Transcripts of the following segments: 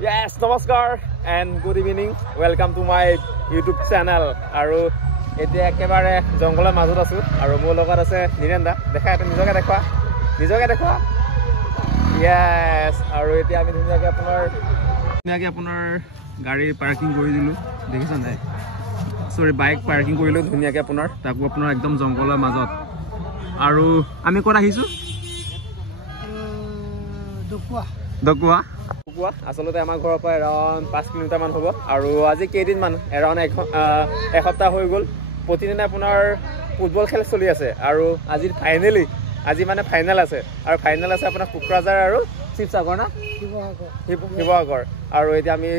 Yes, namaskar and good evening. Welcome to my YouTube channel. Aru etia ekebare jongolar majot asu aru মোৰ লগত আছে নিৰেন্দা দেখা এটা নিজকে দেখুৱা Yes aru etia আমি ধুনিয়াকে আপোনাৰ গাড়ী পাৰ্কিং কৰি দিলো দেখিছা নাই সৰি বাইক পাৰ্কিং কৰিলো ধুনিয়াকে তাকো আপোনাৰ একদম জংগলৰ মাজত আৰু আমি ক'ত আহিছো দকুয়া আসলতে আমাৰ ঘৰৰ পৰা এৰাউণ্ড 5 কিলোমিটাৰ মান হ'ব আৰু আজি কেইদিন মান এৰাউণ্ড এসপ্তাহ হৈ গ'ল প্ৰতিদিনে আপোনাৰ ফুটবল খেল চলি আছে আৰু আজি ফাইনেল আছে আৰু ফাইনেল আছে আপোনাৰ কোকৰাঝাৰ আৰু শিৱসাগৰ না শিৱসাগৰ আৰু এতিয়া আমি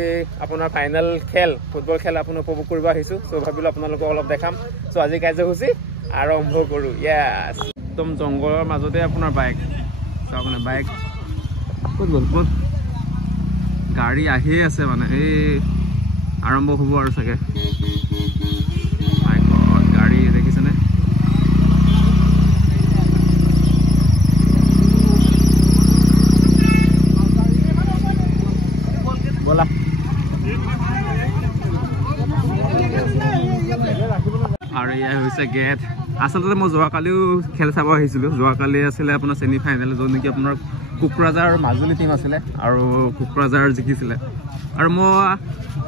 আপোনাৰ ফাইনেল খেল ফুটবল খেল আপোনাৰ উপভোগ কৰিব আহিছো সো ভাবিলো আপোনালোকক অলপ দেখাম সো আজি কাৰ্যসূচী আৰম্ভ কৰো ইয়েস একদম জংগলৰ মাজতে আপোনাৰ বাইক চাওকনে বাইক ক'ত গ'ল গাড়ী আহি আছে মানে এই আৰম্ভ হ'ব আৰু চাগে গাড়ী দেখিছেনে বলা আৰু এয়া হৈছে গেট আসলতে মই যোৱাকালিও খেল চাব আহিছিলোঁ যোৱাকালি আছিলে আপোনাৰ ছেমি ফাইনেল য'ত নেকি আপোনাৰ কোকৰাঝাৰ আৰু মাজুলী টিম আছিলে আৰু কোকৰাঝাৰ জিকিছিলে আৰু মই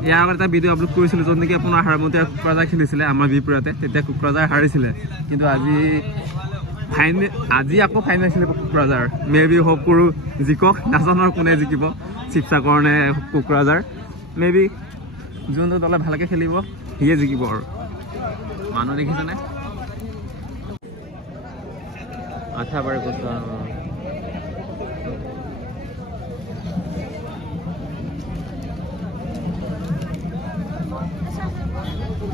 ইয়াৰ আগত এটা ভিডিঅ' আপলোড কৰিছিলোঁ য'ত নেকি আপোনাৰ হাৰমতীয়া কোকৰাঝাৰ খেলিছিলে আমাৰ বিপৰীতে তেতিয়া কোকৰাঝাৰ হাৰিছিলে কিন্তু আজি আকৌ ফাইনেল খেলিব কোকৰাঝাৰ মেবি হোপ কৰোঁ জিকক নাজানো কোনে জিকিব শিৱসাগৰ নে কোকৰাঝাৰ মেবি যোনটো দলে ভালকৈ খেলিব সিয়ে জিকিব আৰু মানুহ দেখিছেনে আঠা বাৰে কৈছোঁ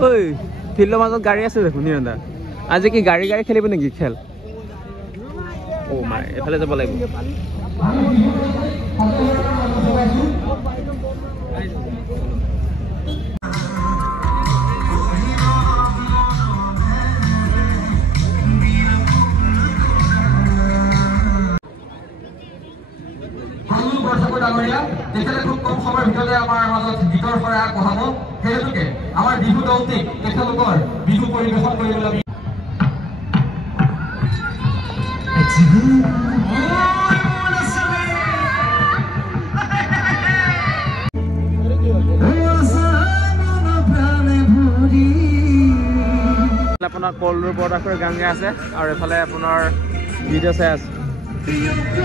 ঐ ফিল্ডৰ মাজত গাড়ী আছে দেখোন নিৰন্দা আজি কি গাড়ী খেলিব নেকি খেল অ মাই এফালে যাব লাগিব খুব কম সময়ৰ ভিতৰতে আমাৰ মাজত গীতৰ পৰা আগবঢ়াব সেইহেতুকে আমাৰ বিহু দলটিক তেখেতলোকৰ বিহু পৰিৱেশন কৰিবলৈ আপোনাৰ কলৰুৰ বৰ্ডাৰ গান গাই আছে আৰু এফালে আপোনাৰ ভিডিঅ' চাই আছে তুমি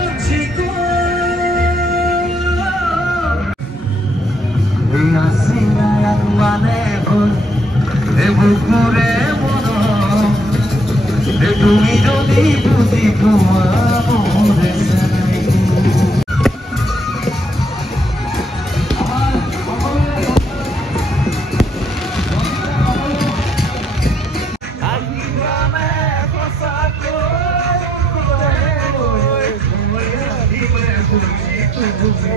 যদি বুঝি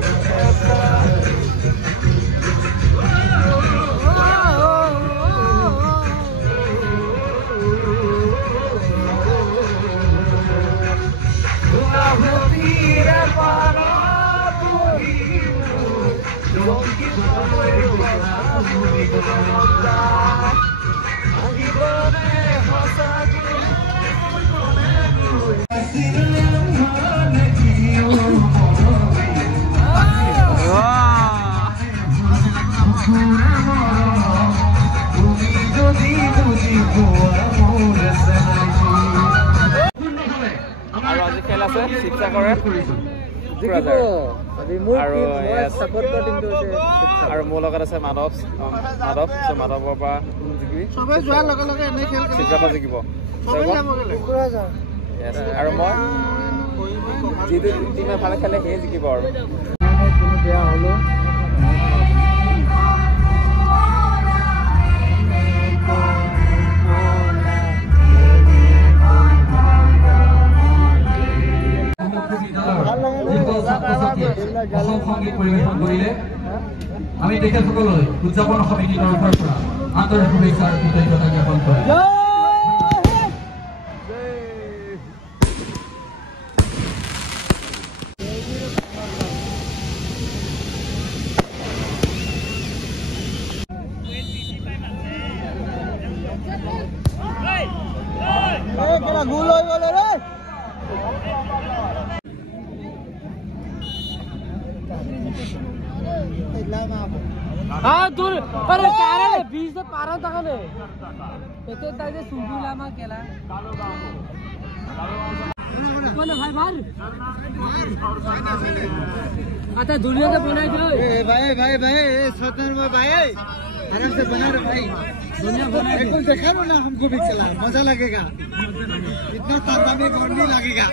আৰু আজি খেল আছে শিৱসাগৰে আৰু মোৰ লগত আছে মাধৱৰ পৰা শিৱসাগৰ জিকিব আৰু মই যিটো টিমে ভালে খেলে সেয়ে জিকিব আৰু বেয়া হলো আমি তেখেতসকললৈ উদযাপন সমিতিৰ তৰফৰ পৰা আন্তৰিক শুভেচ্ছা আৰু কৃতজ্ঞতা জ্ঞাপন কৰিছোঁ हाँ दूर अरे क्या रे 20 से 12 तक ने इतने तक से सुबुला मा केला बोले भाई मार आता दुनिया से बनाई दो ए भाई स्वतंत्र में भाई आराम से बना रहे भाई दुनिया बना बिल्कुल देखा ना हमको भी चला मजा लगेगा इतना ताजा में गोड़ नहीं लगेगा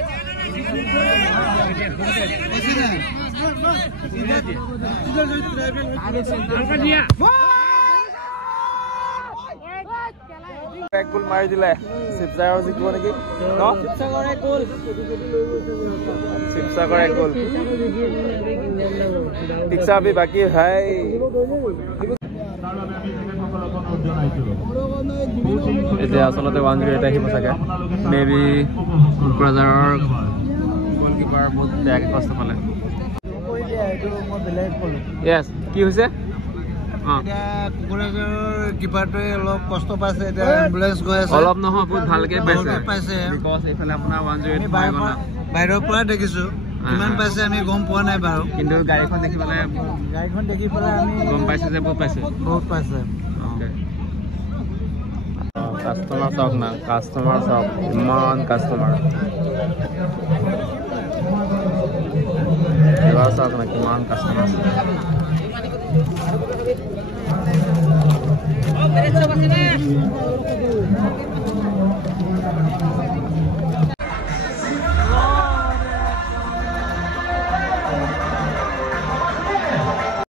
এক গোল মাৰি দিলে শিৱসাগৰ জিকিব নেকি ন শিৱসাগৰ এক গোল পিক্সা भी बाकी है এতিয়া আসলতে 1-0 আহিব চাগে মেবি কোকৰাঝাৰৰ গোলকিপাৰ বহুত বেয়াকে কষ্ট পালে ইয়েস কি হৈছে কোকৰাঝাৰৰ কিপাৰটোৱে অলপ কষ্ট পাইছে এতিয়া এম্বুলেন্স গৈ আছে অলপ নহয় বহুত ভালকে পাইছে বিকজ এইফালে আপোনাৰ 1-0 বাহিৰৰ পৰা দেখিছো কিমান পাইছে আমি গম পোৱা নাই বাৰু কিন্তু গাড়ীখন দেখি পেলাই আমি গম পাইছে যে বহুত পাইছে কাস্টমাৰ চাওক না কাস্টমাৰ চাওক ইমান কাস্টমাৰ চাওক না কিমান কাস্টমাৰ